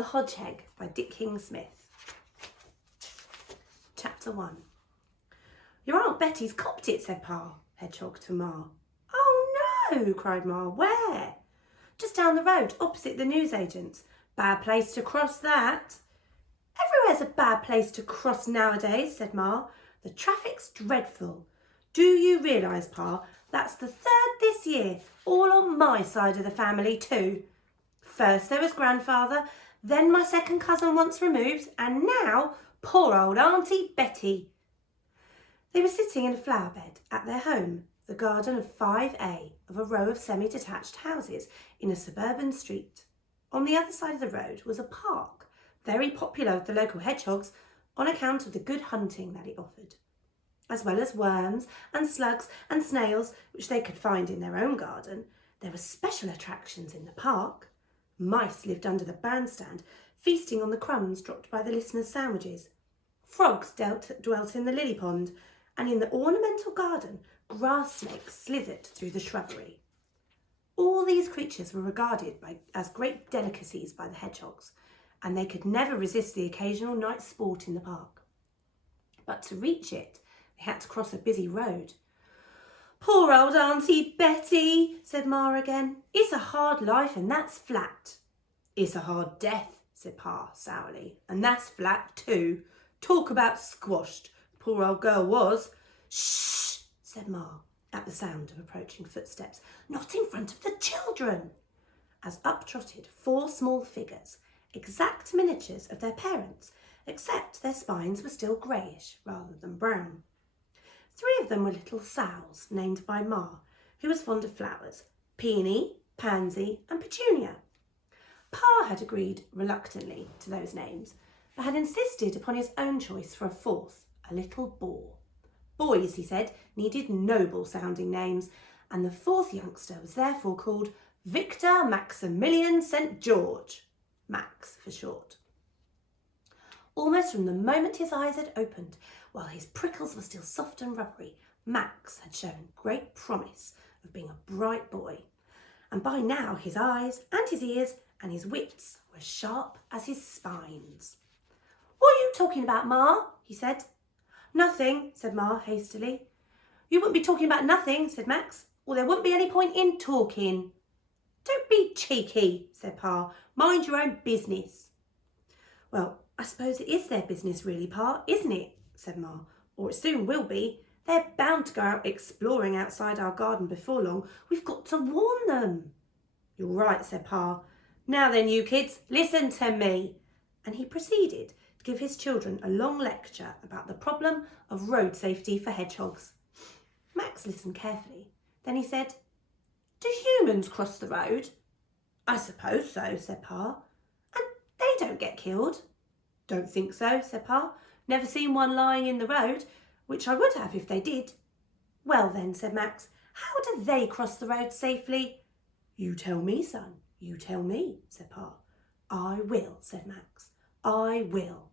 The Hodgeheg by Dick King-Smith. Chapter 1. Your Aunt Betty's copped it, said Pa Hedgehog to Ma. Oh no, cried Ma. Where? Just down the road, opposite the newsagent's. Bad place to cross that. Everywhere's a bad place to cross nowadays, said Ma. The traffic's dreadful. Do you realise, Pa, that's the third this year, all on my side of the family too. First there was Grandfather, then my second cousin once removed, and now poor old Auntie Betty. They were sitting in a flower bed at their home, the garden of 5A of a row of semi-detached houses in a suburban street. On the other side of the road was a park, very popular with the local hedgehogs on account of the good hunting that it offered, as well as worms and slugs and snails which they could find in their own garden. There were special attractions in the park. Mice lived under the bandstand, feasting on the crumbs dropped by the listeners' sandwiches. Frogs dwelt in the lily pond, and in the ornamental garden, grass snakes slithered through the shrubbery. All these creatures were regarded as great delicacies by the hedgehogs, and they could never resist the occasional night sport in the park. But to reach it, they had to cross a busy road. Poor old Auntie Betty, said Ma again. It's a hard life and that's flat. It's a hard death, said Pa sourly, and that's flat too. Talk about squashed. Poor old girl was. Shh, said Ma at the sound of approaching footsteps. Not in front of the children. As up trotted 4 small figures, exact miniatures of their parents, except their spines were still greyish rather than brown. 3 of them were little sows named by Ma, who was fond of flowers, peony, pansy and petunia. Pa had agreed reluctantly to those names, but had insisted upon his own choice for a 4th, a little boar. Boys, he said, needed noble-sounding names, and the 4th youngster was therefore called Victor Maximilian St. George, Max for short. Almost from the moment his eyes had opened, while his prickles were still soft and rubbery, Max had shown great promise of being a bright boy, and by now his eyes and his ears and his wits were sharp as his spines. What are you talking about, Ma? He said. Nothing, said Ma hastily. You wouldn't be talking about nothing, said Max, or there wouldn't be any point in talking. Don't be cheeky, said Pa. Mind your own business. Well, I suppose it is their business really, Pa, isn't it? Said Ma, or it soon will be. They're bound to go out exploring outside our garden before long. We've got to warn them. You're right, said Pa. Now then, you kids, listen to me. And he proceeded to give his children a long lecture about the problem of road safety for hedgehogs. Max listened carefully. Then he said, Do humans cross the road? I suppose so, said Pa. And they don't get killed? Don't think so, said Pa. Never seen one lying in the road, which I would have if they did. Well then, said Max, how do they cross the road safely? You tell me, son, you tell me, said Pa. I will, said Max. I will.